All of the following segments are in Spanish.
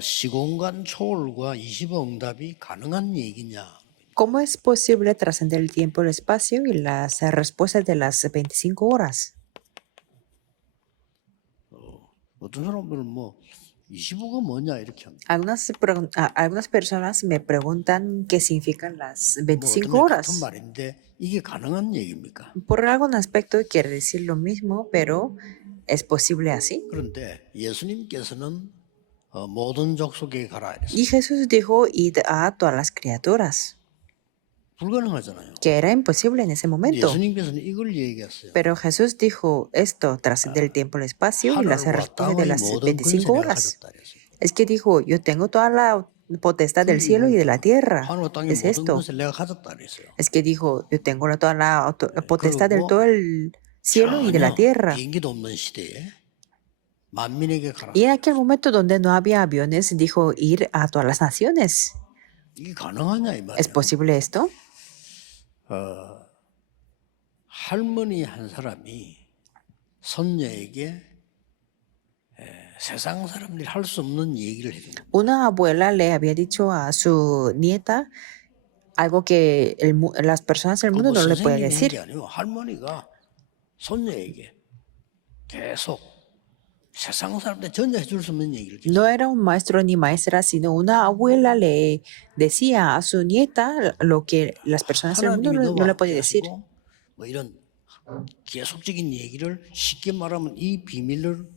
시공간 초월과 20억 응답이 가능한 얘기냐? ¿Cómo es posible trascender el tiempo, el espacio y las respuestas de las 25 horas? 어떤 사람들은 뭐 25가 뭐냐 이렇게 합니다. Algunas personas me preguntan qué significan las 뭐 25 어떤 같은 horas. 말인데 이게 가능한 얘기입니까? Por algún aspecto quiere decir lo mismo, pero ¿es posible así? 그런데 예수님께서는 모든 족속에 가라 Y 이랬어요. Jesús dijo, id a todas las criaturas, 불가능하잖아요. que era imposible en ese 근데 momento. 예수님께서는 이걸 얘기했어요. Pero Jesús dijo esto, trascender el tiempo, el espacio y las 하늘과 respuestas de 땅의 las 모든 25 권세 내가 horas. 가졌다 그랬어요. Es que dijo, yo tengo toda la potestad del 그게 cielo y de la 이겁니다. tierra. 하늘과 땅의 Es 모든 esto. 권세 내가 가졌다 그랬어요. Es que dijo, yo tengo toda la potestad del 그리고 todo el cielo y de la 전혀 tierra. 비행기도 없는 시대에 만민에게 가라. Y en aquel momento donde no había aviones, dijo ir a todas las naciones. 이게 가능하냐 이 ¿Es 말이에요. posible esto? 할머니 한 사람이 손녀에게 세상 사람들이 할 수 없는 얘기를 해준 겁니다. Una abuela le había dicho a su nieta algo que las personas del mundo 뭐 no le pueden 선생님이 한 게 decir. 아니고 할머니가 손녀에게 계속 세상 사람들 전혀 해줄 수 없는 얘기를 계속. No era un maestro ni maestra, sino una abuela le decía a su nieta lo que las personas del mundo 하나님이 no 너와 le podían 함께 decir. 하시고 뭐 이런 계속적인 얘기를 쉽게 말하면 이 비밀을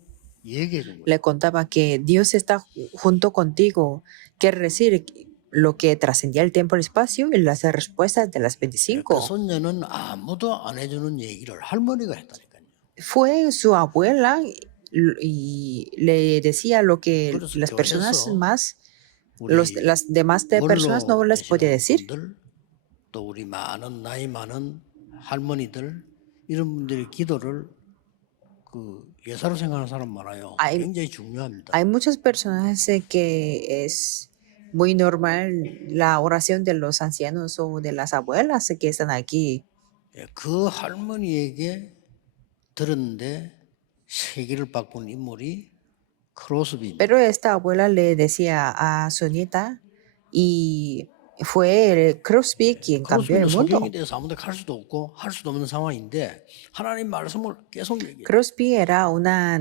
얘기해 준 거예요. Le contaba que Dios está junto contigo. Quiere decir lo que trascendía el tiempo y el espacio y las respuestas de las 그 25. 손녀는 아무도 안 해주는 얘기를 할머니가 했다니까요. Fue su abuela y le decía lo que 그래서 las personas 교회에서 más, 우리 las demás personas no 원로 les podía 되시는 decir. 분들 또 우리 많은 나이 많은 할머니들 이런 분들의 기도를 그 예사로 생각하는 사람 많아요. Hay- 굉장히 중요합니다. Hay muchas personas que es muy normal la oración de los ancianos o de las abuelas que están aquí. 그 할머니에게 들었는데 세계를 바꾼 인물이 크로스비입니다. Pero esta abuela le decía a su nieta y fue el Crosby quien cambió el 크로스비는 mundo. 소경이 돼서 아무데 갈 수도 없고 할 수도 없는 상황인데 하나님 말씀을 계속 얘기해요. Crosby era una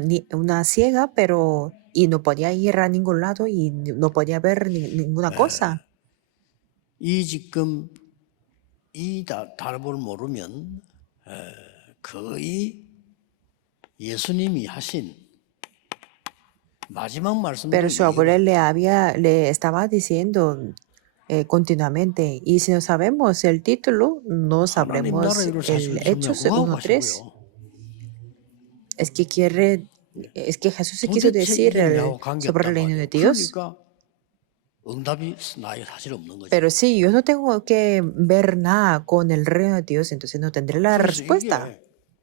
ciega, pero y no podía ir a ningún lado y no podía ver ninguna cosa. 이 지금 이 답을 모르면 거의 예수님이 하신 마지막 말씀을 Pero su abuela le estaba diciendo continuamente, y si no sabemos el título, no 하나님 sabremos 나라 이룰 el 자식을 Hechos 그거 1:3. 하시고요. Es que Jesús se quiso 도대체 decir 이게 나하고 sobre 관계없단 el reino de 말이에요. Dios. 그러니까 응답이 나에게 사실 없는 거죠. Pero sí, yo no tengo que ver nada con el reino de Dios, entonces no tendré la 그래서 respuesta. 이게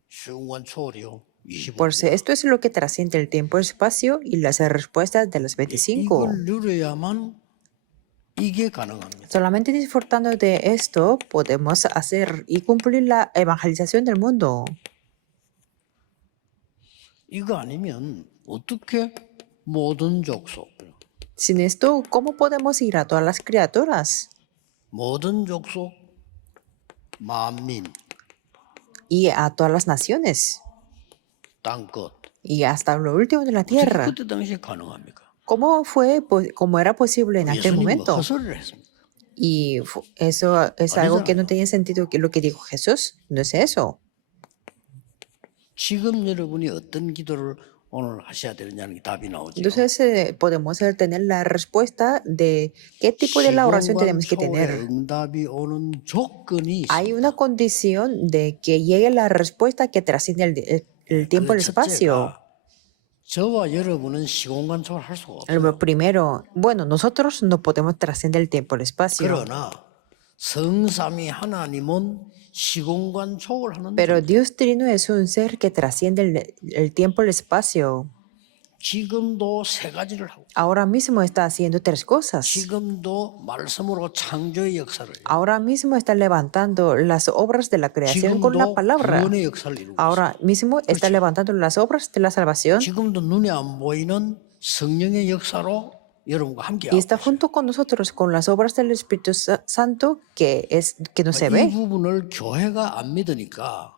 시공간 초월이요. 25. Por eso, esto es lo que trasciende el tiempo, el espacio y las respuestas de las 25. 이걸 누려야만 이게 가능합니다. Solamente disfrutando de esto podemos hacer y cumplir la evangelización del mundo. 이거 아니면 어떻게 모든 족속, Sin esto, ¿cómo podemos ir a todas las criaturas 모든 족속, 만민, y a todas las naciones 땅끝. y hasta lo último de la 어떻게 tierra? 그때 당시에 가능합니까? ¿Cómo era posible en aquel 예수님은 momento? 헛소리를 했습니다. Y eso es algo que no 아니잖아요. tenía sentido, que lo que dijo Jesús no es eso. 지금 여러분이 어떤 기도를 오늘 하셔야 되느냐는 게 답이 나오죠. Entonces podemos tener la respuesta de qué tipo de la oración tenemos que 초월의 tener. 응답이 오는 조건이 Hay 있습니다. una condición de que llegue la respuesta que trasciende el tiempo y 그 el espacio. 첫째가 저와 여러분은 시공간 초월할 수가 없어요. Lo primero, bueno, nosotros no podemos trascender el tiempo y el espacio, 그러나 성삼위 하나님은 시공간 초월하는 pero 존재. Dios Trino es un ser que trasciende el tiempo y el espacio. 지금도 세 가지를 하고 Ahora mismo está haciendo tres cosas. 지금도 말씀으로 창조의 역사를 해요. Ahora mismo está levantando las obras de la creación con la 지금도 palabra. 구원의 역사를 이루고 있어요. Ahora mismo está levantando las obras de la salvación. 지금도 눈에 안 보이는 성령의 역사로 여러분과 함께 Y está 하고 있어요. junto con nosotros, con las obras del Espíritu Santo que no se 이 ve. 부분을 교회가 안 믿으니까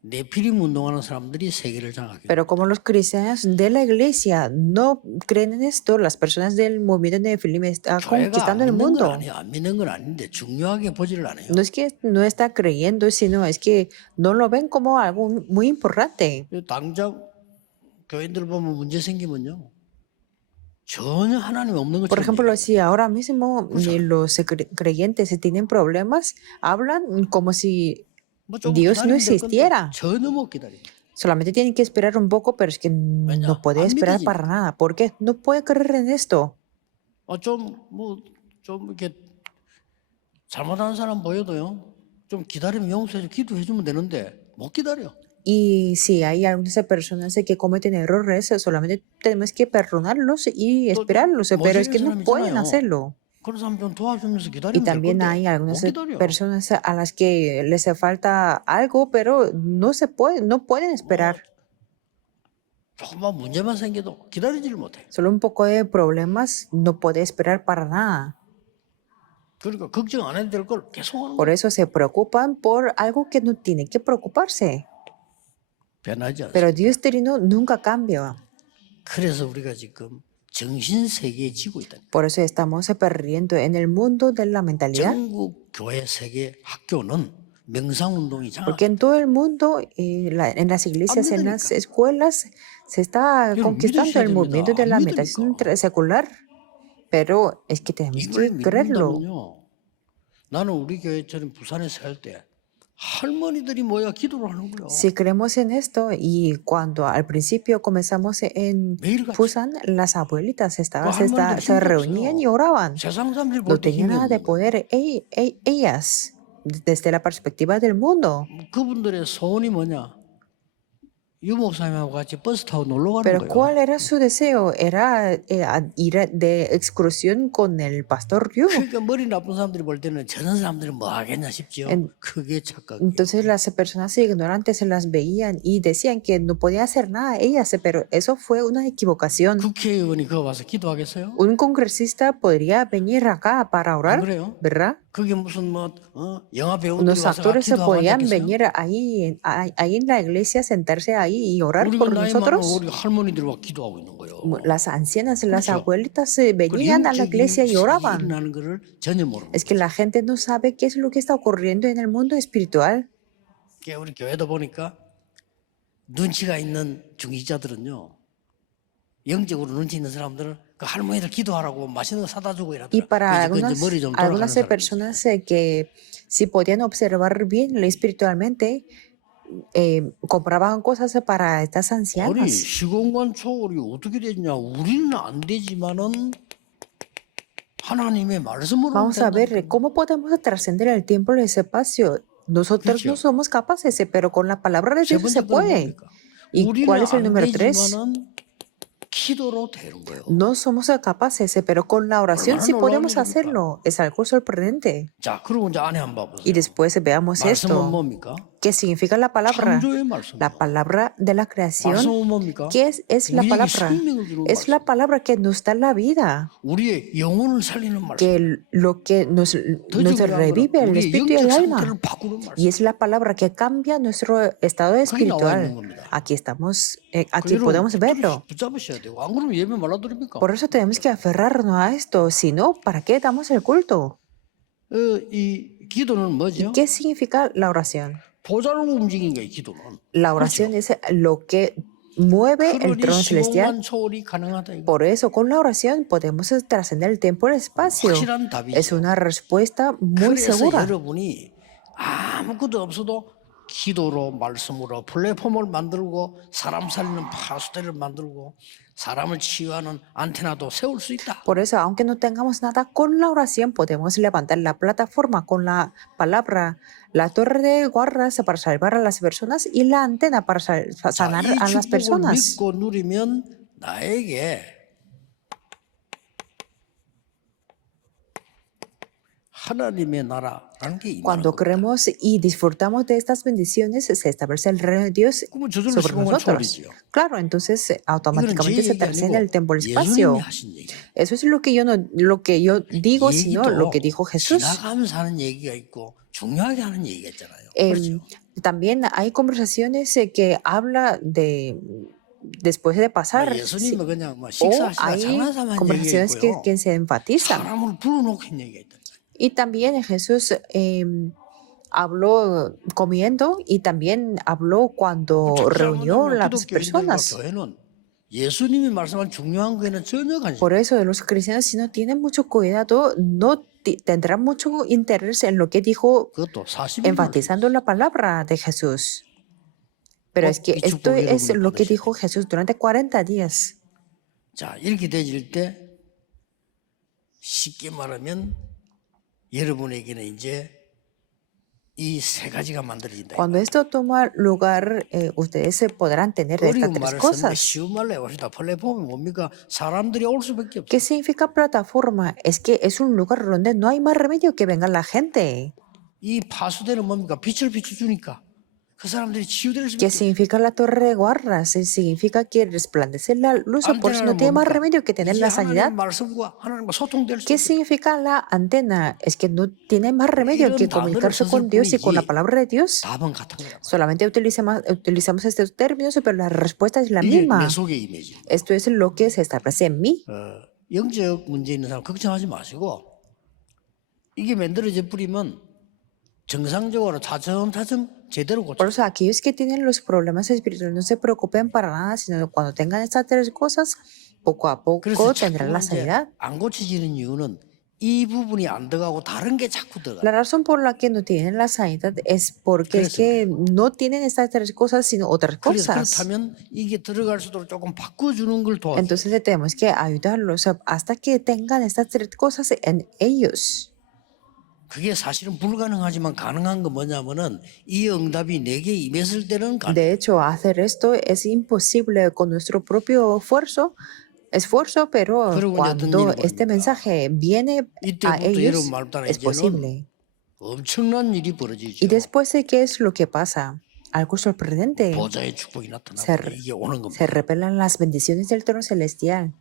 네피림 운동하는 사람들이 세계를 장악해요. Pero como los cristianos de la iglesia no creen en esto, las personas del movimiento de Nefilim están 교회가 안 conquistando el 믿는 건 mundo. 아니에요. 안 믿는 건 아닌데 중요하게 보지를 않아요. No es que no está creyendo, sino es que no lo ven como algo muy importante. 당장 교인들 보면 문제 생기면요. 전혀 하나님 없는 Por 것처럼 ejemplo, 얘기해요. si ahora mismo 그렇죠. los creyentes tienen problemas, hablan como si 뭐좀 Dios no 기다리면 될 건데 existiera. 전혀 못 기다려요. Solamente tienen que esperar un poco, pero es que 왜냐? no puede 안 esperar para 믿어지니까. nada. ¿Por qué? No puede creer en esto. 좀 이렇게 잘못하는 사람 보여도요. 좀 기다리면 용서해 기도해 주면 되는데 못 기다려. Y si hay algunas personas que cometen errores, solamente tenemos que perdonarlos y esperarlos, pero es que no pueden hacerlo. 그런 사람 좀 도와주면서 Y 기다리면 될 también 건데 hay 못 algunas 기다려. personas a las que les falta algo, pero no se puede, no pueden esperar. 조금만 문제만 생겨도 기다리지를 못해. Solo un poco de problemas no puede esperar para nada. 그러니까 걱정 안 해도 될 걸 계속 하는 Por 거야. eso se preocupan por algo que no tiene que preocuparse. 변하지 않습니다. Pero Dios trino nunca cambia. 그래서 우리가 지금 정신 세계에 지고 있다. Por eso estamos perdiendo en el mundo de la mentalidad. 전국 교회 세계 학교는 명상 운동이 장악. Porque en todo el mundo, en las iglesias, en las escuelas, se está conquistando el movimiento de la meditación secular. Pero es que tenemos 이걸 que creerlo. 믿는다면요. 나는 우리 교회처럼 부산에 살 때 할머니들이 모여 기도를 하는 거예요. Si creemos en esto, y cuando al principio comenzamos en 매일같이. Busan, las abuelitas se 할머니들 힘이 reunían y 없어요. oraban. 세상 사람들이 No 볼 때 tenían 힘이 nada de 없는 거예요. poder ellas, desde la perspectiva del mundo. 그분들의 소원이 뭐냐? 유 목사님하고 같이 버스 타고 놀러 가는 Pero 거예요. ¿cuál era su deseo? Era ir de excursión con el pastor Ryu. 그러니까 머리 나쁜 사람들이 볼 때는 저런 사람들은 뭐 하겠냐 싶죠. 그게 착각이에요. Entonces las personas ignorantes se las veían y decían que no podía hacer nada ellas, pero eso fue una equivocación. 국회의원이 그거 와서 기도하겠어요? Un congresista podría venir acá para 안 orar, 그래요? ¿verdad? 그게 무슨 영화 배우들이 Unos 와서 actores se podían 기도하겠어요? venir ahí en la iglesia, sentarse ahí y orar 우리가 por 나이 많은 nosotros. 우리 할머니들과 기도하고 있는 거예요. Las ancianas, las 그렇죠. abuelitas venían a la iglesia y oraban. 일어나는 거를 전혀 모르는 Es que la gente no sabe qué es lo que está ocurriendo en el mundo espiritual. 거예요. 우리 교회도 보니까 눈치가 있는 중직자들은요. 영적으로 눈치 있는 사람들은 그 할머니들 기도하라고 맛있는 거 사다 주고 이러더라고요. Y para 그래서 이제 머리 좀 돌아가는 algunas 사람이 personas que si podían observar bien espiritualmente, compraban cosas para estas 아니 ancianas. 시공간 초월이 어떻게 되냐? 우리는 안 되지만은 하나님의 말씀으로 Vamos a ver cómo podemos trascender el tiempo y el espacio. Nosotros no somos capaces, pero con la palabra de 세 Dios se 번째 거는 puede. 뭡니까? ¿Y 우리는 cuál es el 안 número 3? 되지만은 기도로 되는 거예요. No somos capaces, pero con la oración sí 얼마나 podemos 놀라운 hacerlo. Es algo sorprendente. 자, 그리고 이제 안에 한번 Y 봐보세요. después veamos 말씀은 esto. 뭡니까? ¿Qué significa la palabra? 창조의 말씀. La palabra de la creación. 말씀은 뭡니까? ¿Qué es la 우리에게 palabra? 생명을 주는 Es 말씀. la palabra que nos da la vida, 우리의 영혼을 살리는 말씀. que lo que nos 더 중요한 revive 거는 el 우리의 espíritu y el 영적 alma. 상태를 바꾸는 말씀. Y es la palabra que cambia nuestro estado 나와 있는 espiritual. 겁니다. Aquí estamos, aquí 여러분 podemos verlo. 붙잡으셔야 돼요. 안 그러면 예배 말라 드립니까? Por eso tenemos que aferrarnos a esto. Si no, ¿para qué damos el culto? 이 기도는 뭐죠? ¿Qué significa la oración? 보좌를 움직이는 게 기도는. La oración es lo que mueve el 그러니 trono celestial. 시공간 초월이 가능하다. 이거. Por eso, con la oración podemos trascender el tiempo y el espacio. 확실한 답이죠. Es una respuesta muy 그래서 segura. 여러분이 아무것도 없어도 기도로 말씀으로 플랫폼을 만들고 사람 살리는 파수대를 만들고 사람을 치유하는 안테나도 세울 수 있다. Por eso, aunque no tengamos nada, con la oración podemos levantar la plataforma con la palabra, la torre de guardas para salvar a las personas y la antena para sanar 이 a las 축복을 personas. 믿고 누리면 나에게 하나님의 나라라는 게 임하는 Cuando 겁니다. creemos y disfrutamos de estas bendiciones, se establece el reino de Dios 그러면 저절로 sobre 시공간 nosotros. 초월이지요. Claro, entonces 이거는 제 automáticamente se 얘기 trasciende el 아니고 tiempo y el 예수님이 espacio. 하신 얘기예요. Eso es lo que yo no, lo que yo digo, sino lo que 얘기도 dijo Jesús. 지나가면서 하는 얘기가 있고 중요하게 하는 얘기가 있잖아요. Em, 그렇죠. También hay conversaciones que habla de después de pasar, 예수님은 그냥 뭐 o 식사하시다 hay 장난삼아 한 얘기가 conversaciones 있고요. que se enfatizan. 사람을 불러놓고 한 얘기가 있다. Y también Jesús habló comiendo y también habló cuando 특히 reunió 잘못하면 las 기독교 신앙과 personas. 교회는 예수님이 말씀한 중요한 거에는 전혀 관심 Por eso los cristianos, si no tienen mucho cuidado, no tendrán mucho interés en lo que dijo, 그것도 40일 enfatizando la palabra de Jesús. Pero es que 이 esto 축복을 es 여러분이 lo que 받으셔야 dijo Jesús durante 40 días. 자, 이렇게 되질 때 쉽게 말하면 여러분에게는 이제 이 세 가지가 만들어진다. Cuando esto toma lugar, ustedes se podrán tener de estas 어려운 tres 말을 쓰는데 cosas. 쉬운 말로 해봅시다. 플랫폼이 뭡니까? 사람들이 올 수밖에 없어요. ¿Qué significa plataforma? Es que es un lugar donde no hay más remedio que venga la gente. 이 파수대는 뭡니까? 빛을 비춰주니까 그 사람들이 치유될 ¿Qué 수밖에 없어요. significa la torre de guardas? Significa que resplandece la luz, por eso no 안테나는 tiene más 뭡니까? remedio que tener 이제 la sanidad. 하나님 말씀과 하나님과 소통될 수 ¿Qué 있게 significa la antena? Es que no tiene más remedio que 이런 단어를 comunicarse 썼을 con Dios y con la 뿐이지 palabra de Dios. 답은 같은 거란 말이에요. Solamente utilizamos estos términos, pero la respuesta es la 이게 내 misma. 속에 이미지. Esto es lo que se establece en mí. 영적 문제 있는 사람 걱정하지 마시고 이게 만들어져 뿌리면 정상적으로 차츰차츰 제대로 고쳐. Por eso, aquellos que tienen los problemas espirituales no se preocupen para nada, sino cuando tengan estas tres cosas, poco a poco 그래서 tendrán 자꾸 la 이제 sanidad. 안 고쳐지는 이유는 이 부분이 안 들어가고 다른 게 자꾸 들어가. La razón por la que no tienen la sanidad es porque es que no tienen estas tres cosas, sino otras 그래서 cosas. 그렇다면 이게 들어갈 수 있도록 조금 바꿔주는 걸 도와줘. Entonces tenemos que ayudarlos hasta que tengan estas tres cosas en ellos. 그게 사실은 불가능하지만 가능한 건 뭐냐면은 이 응답이 내게 임했을 때는 가능. De hecho, hacer esto es imposible con nuestro propio esfuerzo, pero 그리고 이제 어떤 cuando 일이 este 벌어집니까? mensaje viene a 이때부터 ellos, 여러분 말 따라 es 이제는 posible. 엄청난 일이 벌어지죠. Y después de qué es lo que pasa, algo sorprendente, 보좌의 축복이 나타나고 se, 이게 오는 겁니다. se revelan las bendiciones del trono celestial.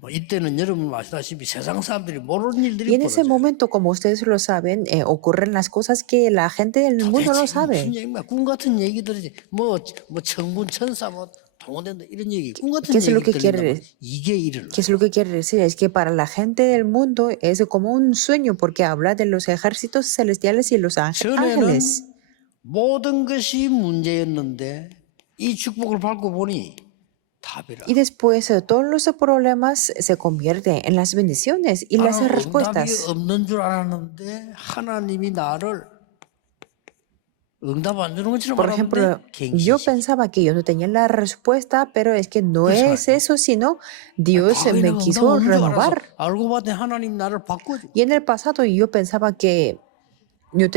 뭐 이때는 여러분 아시다시피 세상 사람들이 모르는 일들이 Y en ese 벌어져요. momento, como ustedes lo saben, ocurren las cosas que la gente del mundo no 도대체 sabe. 무슨 얘기야? 꿈 같은 얘기들이지. 뭐 천군 천사 뭐 동원된다 이런 얘기. 꿈 같은 ¿Qué es lo que 얘기 quiere 들린단 decir? 말이야. 이게 일어나. ¿Qué es lo que quiere decir? Es que para la gente del mundo es como un sueño porque habla de los ejércitos celestiales y los 전에는 ángeles. 모든 것이 문제였는데 이 축복을 받고 보니 답이라. Y después todos los problemas se convierten en las bendiciones y las 나는 응답이 respuestas. 없는 줄 알았는데 하나님이 나를 응답 안 주는 것처럼 Por 알았는데 ejemplo, yo 갱신시. pensaba que yo no tenía la respuesta, pero es que no 그래서 es eso, sino Dios 과거에는 me 응답 quiso 없는 줄 알아서 renovar. 알고 봤더니 하나님 나를 바꿔줘. Y en el pasado yo pensaba que no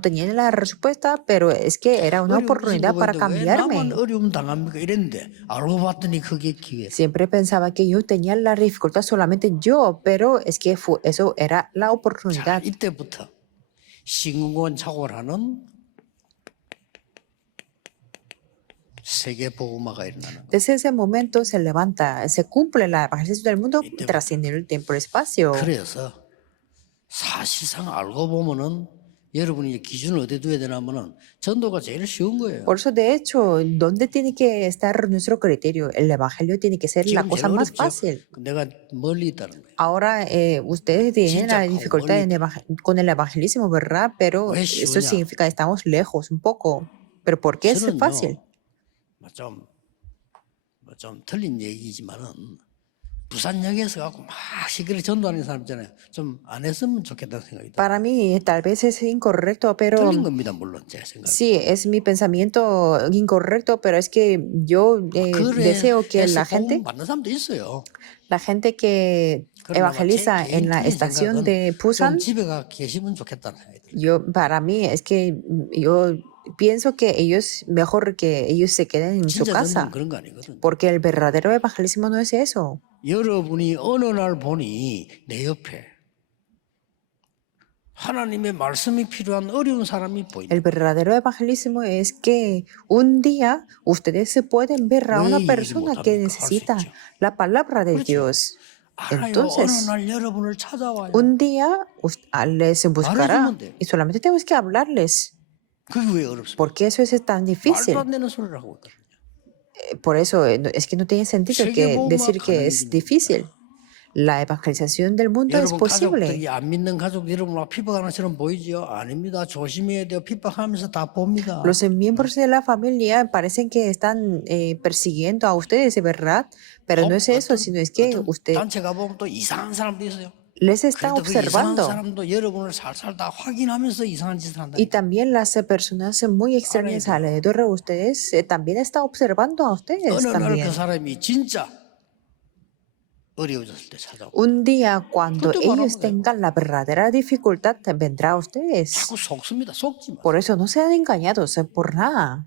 tenía la respuesta, pero es que era una 어려운 것을 oportunidad para 보고 있는데 왜 나만 cambiarme. 어려움 당합니까 이랬는데 알고 봤더니 그게 기회. Siempre pensaba que yo tenía la dificultad solamente yo, pero es que eso era la 자, oportunidad. 이때부터 신궁원 착오라는 세계 복음화가 일어나는 거예요. Desde ese momento se levanta, se cumple la evangelización del mundo, 이때부터. trasciende el tiempo y el espacio. 그래서 사실상 알고 보면은 여러분이 이제 기준을 어디에 두어야 되냐면은 전도가 제일 쉬운 거예요. Por eso, de hecho, ¿dónde tiene que estar nuestro criterio? El evangelio tiene que ser la 지금 cosa 제일 más 어렵죠. fácil. 내가 멀리 있다는 거예요. Ahora, ustedes tienen 진짜 la dificultad con el evangelismo, ¿verdad? Pero 왜 eso 쉬우냐? significa estamos lejos un poco. ¿Pero por qué es fácil? 좀 틀린 얘기지만은 부산역에서 갖고 막 시끄러 전도하는 사람 있잖아요. 좀 안 했으면 좋겠다는 생각이 들어요. Para mí, tal vez es incorrecto, pero 틀린 겁니다, 물론 제 생각에. sí, es mi pensamiento incorrecto, pero es que yo deseo que 그래서 la gente, 받는 사람도 있어요. que 그러나 evangeliza en la 개인적인 estación 생각은 de 좀 Busan, 집에 가 계시면 좋겠다는 생각이 들어요. para mí es que yo pienso que mejor que ellos se queden en su 진짜 casa, 전도는 그런 거 아니거든요. porque el verdadero evangelismo no es eso. 여러분이 어느 날 보니 내 옆에 하나님의 말씀이 필요한 어려운 사람이 보입니다. El verdadero evangelismo es que un día ustedes se pueden ver a 왜 una 이 얘기를 persona que 못합니까? 할 수 necesita 있죠. la palabra de 그렇죠. Dios. 알아요. 어느 Entonces, 날 여러분을 찾아와요. un día les buscará 말해주면 돼요. y solamente tenemos que hablarles. 그게 왜 어렵습니까? ¿Por qué eso es tan 말도 difícil? 안 되는 소리를 하고 있거든요. Por eso es que no tiene sentido que 세계보험만 decir que es 가능해집니다. difícil. La evangelización del mundo es 여러분 posible. 가족들이 안 믿는 가족 여러분 막 핍박하는 것처럼 보이지요? 아닙니다. 조심해야 돼요. 핍박하면서 다 봅니다. Los miembros de la familia parecen que están persiguiendo a ustedes, ¿verdad? Pero no es eso, sino es que 어떤 usted 단체 가보면 또 이상한 사람도 있어요. les está 그래도 그 이상한 observando. 사람도 여러분을 살살 다 확인하면서 이상한 짓을 한다. Y también las personas muy extrañas alrededor de ustedes también está observando a ustedes 어느 날 también. 그 사람이 진짜 어려워졌을 때 찾아오고 Un día, cuando 그때 ellos 말하면 돼요. tengan la verdadera dificultad, vendrá a ustedes. 자꾸 속습니다. 속지 마. Por eso no sean engañados por nada.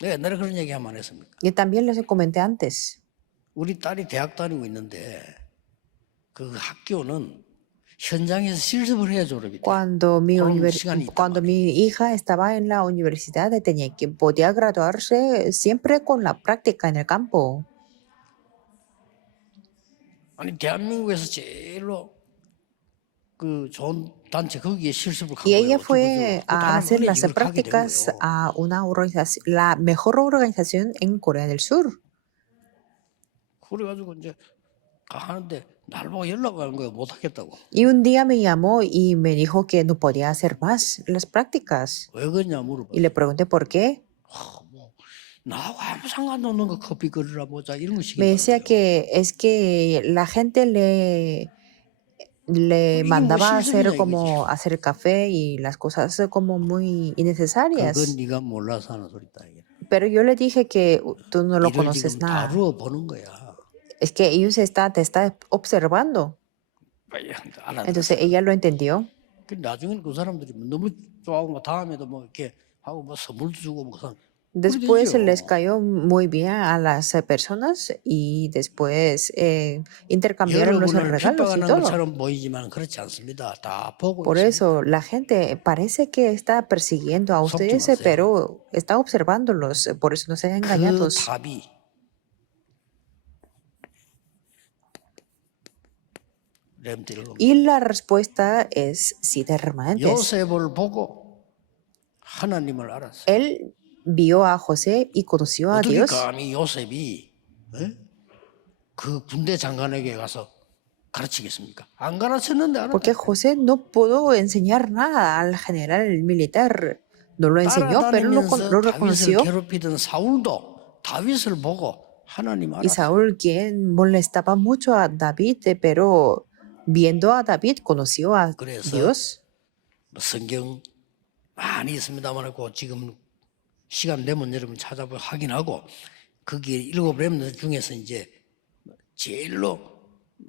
내가 옛날에 그런 얘기 한번 했습니까? Y también les comenté antes. 우리 딸이 대학 다니고 있는데 그 학교는 현장에서 실습을 해야 졸업이 돼. Cuando 그런 시간이 있단 cuando 말이에요. mi hija estaba en la universidad, tenía que podía graduarse siempre con la práctica en el campo. 아니 대한민국에서 제일로 그 좋은 단체 거기에 실습을 간 Y 거예요. ella 어찌 fue 보죠. 그 a 다른 hacer 분이 las 이걸 가게 된 prácticas 거예요. a una organización, la mejor organización en Corea del Sur. 그래가지고 이제 하는데 날 보고 연락 온 거예요. 못 하겠다고. Y un día me llamó y me dijo que no podía hacer más las prácticas. 왜 그러냐 Y 물어봤어요. le pregunté por qué. 뭐 나하고 아무 상관도 없는 거 커피 거리라 보자 이런 거 Me 시키는 decía 거예요. que es que la gente le 이게 뭐 mandaba a hacer 실습이냐 이거지. como hacer café y las cosas como muy 그건 innecesarias. 네가 몰라서 하는 소리다. 이게. Pero yo le dije que tú no lo 이를 conoces 지금 nada. 다루어 보는 거야. Es que ellos te está observando. 빨리 알아들었어. Entonces ella lo entendió. 나중에는 그 사람들이 너무 좋아하고 뭐 다음에도 뭐 이렇게 하고 뭐 선물도 주고 뭐 그 사람. Después 그러죠. les cayó muy bien a las personas y después intercambiaron los 여러분을 regalos y 핍박하는 todo. 것처럼 보이지만 그렇지 않습니다. 다 보고 Por 있습니다. eso la gente parece que está persiguiendo a ustedes, 마세요. pero está observándolos. Por eso no sean 그 engañados. 답이 렘들을 Y la respuesta es siete remanentes. 요셉을 보고 하나님을 알았어요. Él vio a José y conoció a 어떻게 Dios. 감히 요셉이 그 군대 장관에게 가서 가르치겠습니까? 안 가르쳤는데 알아. Porque José no pudo enseñar nada al general militar. No lo enseñó, pero lo 따라다니면서 다윗을 reconoció. 괴롭히던 사울도 다윗을 보고 하나님 Y 알았어요. Saúl, quien molestaba mucho a David, pero viendo a David, conoció a 그래서 Dios. 뭐 성경 많이 있습니다만 그 지금 시간 되면 여러분 찾아보고 확인하고 거기에 7 렘넌트 중에서 이제 제일로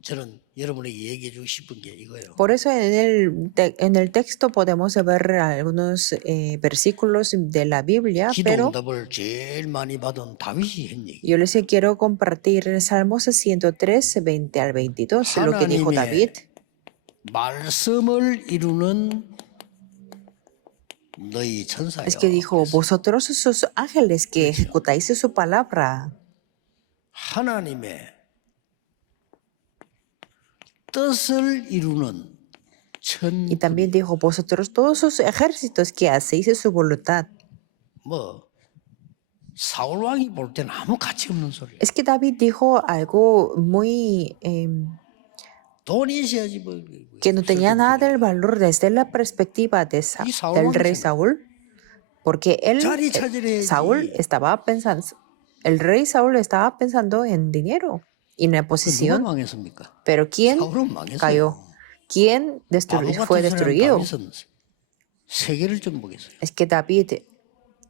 저는 여러분에게 얘기해 주고 싶은 게 이거예요. Por eso en el texto podemos ver algunos versículos de la Biblia, 기도 pero 응답을 제일 많이 받은 다윗이 한 얘기. yo les quiero compartir Salmos 103, 20 al 22, lo que dijo David. 말씀을 이루는 너희 천사여. Es que dijo, vosotros sus ángeles que ejecutáis su palabra. 하나님의 뜻을 이루는 천. Y también dijo, vosotros todos sus ejércitos que hacéis su voluntad. 뭐 사울 왕이 볼 때는 아무 가치 없는 소리예요. Es que David dijo algo muy 돈이 있어야지 뭐. que no tenía nada del valor desde la perspectiva de del rey Saúl, porque él, 자리 찾으려 Saúl estaba pensando, el rey Saúl estaba pensando en dinero y en la 누가 posición, 망했습니까? pero ¿quién 사울은 망했어요. cayó? ¿Quién 바보 fue 같은 사람 destruido? 다윗은 세계를 좀 보겠어요. Es que David,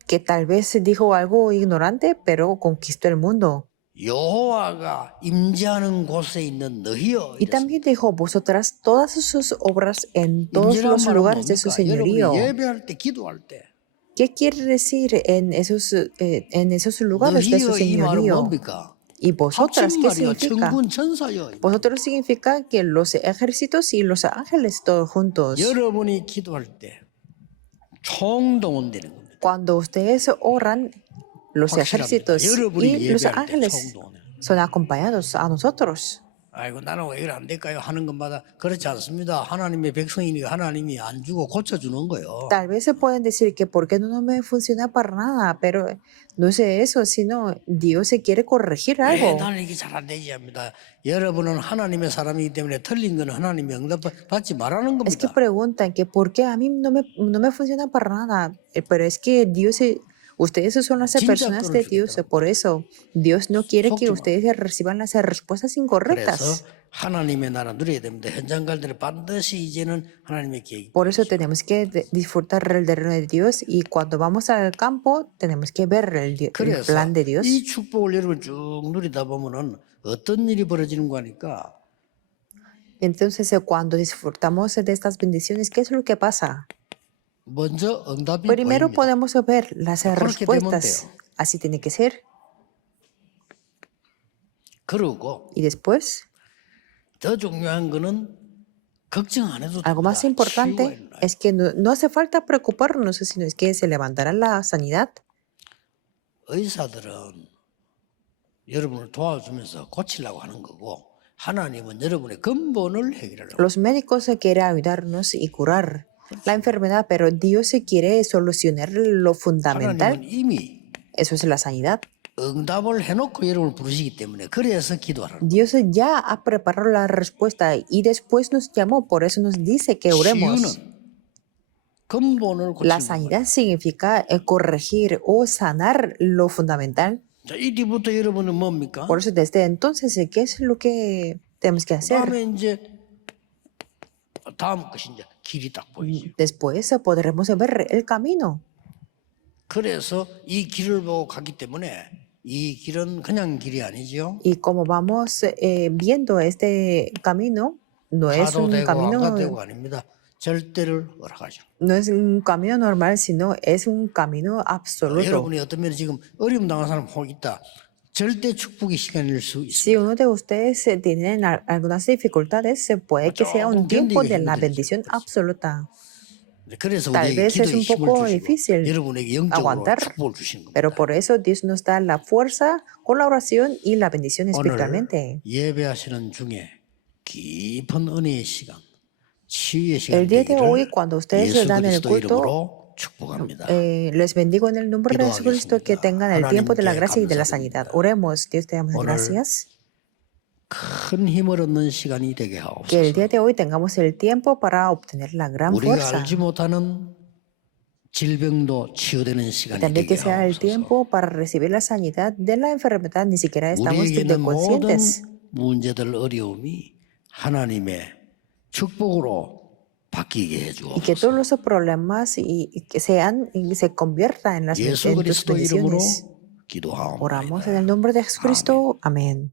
que tal vez dijo algo ignorante, pero conquistó el mundo. 여호와가 임재하는 곳에 있는 너희여. Y también dijo, vosotras todas sus obras en todos 임재란 los 말은 lugares de su 뭡니까? señorío. 여러분이 예배할 때 기도할 때 ¿Qué quiere decir en esos lugares de su 너희여 이 말은 señorío? 뭡니까? Y vosotras, ¿qué 합친말이요. significa? 천군 천사요. Vosotros significa que los ejércitos y los ángeles todos juntos. 여러분이 기도할 때 총동원되는 겁니다. Cuando ustedes oran, los 확실합니다. ejércitos 여러분이 y los 예배할 때 ángeles 총동원해요. son acompañados a nosotros. 아이고 나는 왜 이래 안 될까요? 하는 것마다 그렇지 않습니다. 하나님의 백성이니까 하나님이 안 주고 고쳐주는 거예요. Tal vez se pueden decir que ¿por qué no me funciona para nada? Pero no es eso, sino Dios se quiere corregir 왜 algo. 나는 이게 잘 안 되지 합니다. 여러분은 하나님의 사람이기 때문에 틀린 거는 하나님이 응답받지 말라는 Es que 겁니다. preguntan que ¿por qué a mí no me funciona para nada? Pero es que ustedes son las 진짜 personas de Dios, por eso Dios no quiere que 속지 마. ustedes reciban las respuestas incorrectas. 그래서 하나님의 나라 누려야 됩니다. 현장 갈 때는 반드시 이제는 하나님의 계획이 Por eso tenemos que disfrutar el reino de Dios y cuando vamos al campo tenemos que ver el 그래서 plan de Dios. 이 축복을 여러분 쭉 누리다 보면은 어떤 일이 벌어지는 거니까 Entonces, cuando disfrutamos de estas bendiciones, ¿qué es lo que pasa? 먼저 응답이 Primero 보입니다. podemos ver las 그렇게 되면 respuestas. 돼요. Así tiene que ser. 그러고 Y después, 더 중요한 거는 걱정 안 해도 algo 됩니다. más 치유가 importante 일어나요. es que no hace falta preocuparnos, sino es que se levantará la sanidad. 의사들은 여러분을 도와주면서 고치려고 하는 거고 하나님은 여러분의 근본을 해결하려고. Los médicos quieren ayudarnos y curar la enfermedad, pero Dios se quiere solucionar lo fundamental. 하나님은 이미 Eso es la sanidad. 응답을 해놓고 여러분을 부르시기 때문에 그래서 기도하라는 Dios ya ha preparado la respuesta y después nos llamó, por eso nos dice que oremos. 치유는 근본을 La 고치는 거예요. sanidad significa corregir o sanar lo fundamental. 자, 이리부터 여러분은 뭡니까? Por eso desde entonces, ¿qué es lo que tenemos que hacer? 다음에 이제 다음 것이 이제 길이 딱 보이죠. Después podremos ver el camino. 그래서 이 길을 보고 가기 때문에 이 길은 그냥 길이 아니죠. Y como vamos viendo este camino, no es 가도 un 되고 안 가도 camino, 되고 아닙니다. 절대를 허락하죠. no es un camino normal, sino es un camino absoluto. 여러분이 어떤 면에 지금 어려움 당한 사람 혹 있다. 절대 축복의 시간일 수 있습니다. Si uno de ustedes tiene algunas dificultades, puede que sea un tiempo de la bendición absoluta. 그래서 Tal 우리에게 vez es 기도의 un 힘을 poco 주시고 difícil 여러분에게 영적으로 aguantar, 축복을 주시는 겁니다. pero por eso Dios nos da la fuerza con la oración y la bendición 오늘 espiritualmente. 예배하시는 중에 깊은 은혜의 시간, 치유의 시간 El día de hoy, 되기를 cuando ustedes 예수 dan el 그리스도 culto, 이름으로 축복합니다. les bendigo en el nombre de Jesucristo que tengan el tiempo de la gracia y de la sanidad. Oremos, Dios te damos 오늘 gracias. 큰 힘을 얻는 시간이 되게 Que el 하옵소서. día de hoy tengamos el tiempo para obtener la gran 우리가 fuerza. 알지 못하는 질병도 치유되는 시간이 También 되게 que sea el 하옵소서. tiempo para recibir la sanidad de la enfermedad, ni siquiera estamos 우리에게 있는 모든 conscientes. 문제들 어려움이 하나님의 축복으로 바뀌게 Y que 해주옵소서. todos los problemas y que se conviertan en 예수 en tus 그리스도 이름으로 bendiciones. 기도하옵나이다. Oramos en el nombre de Jesucristo. Amén.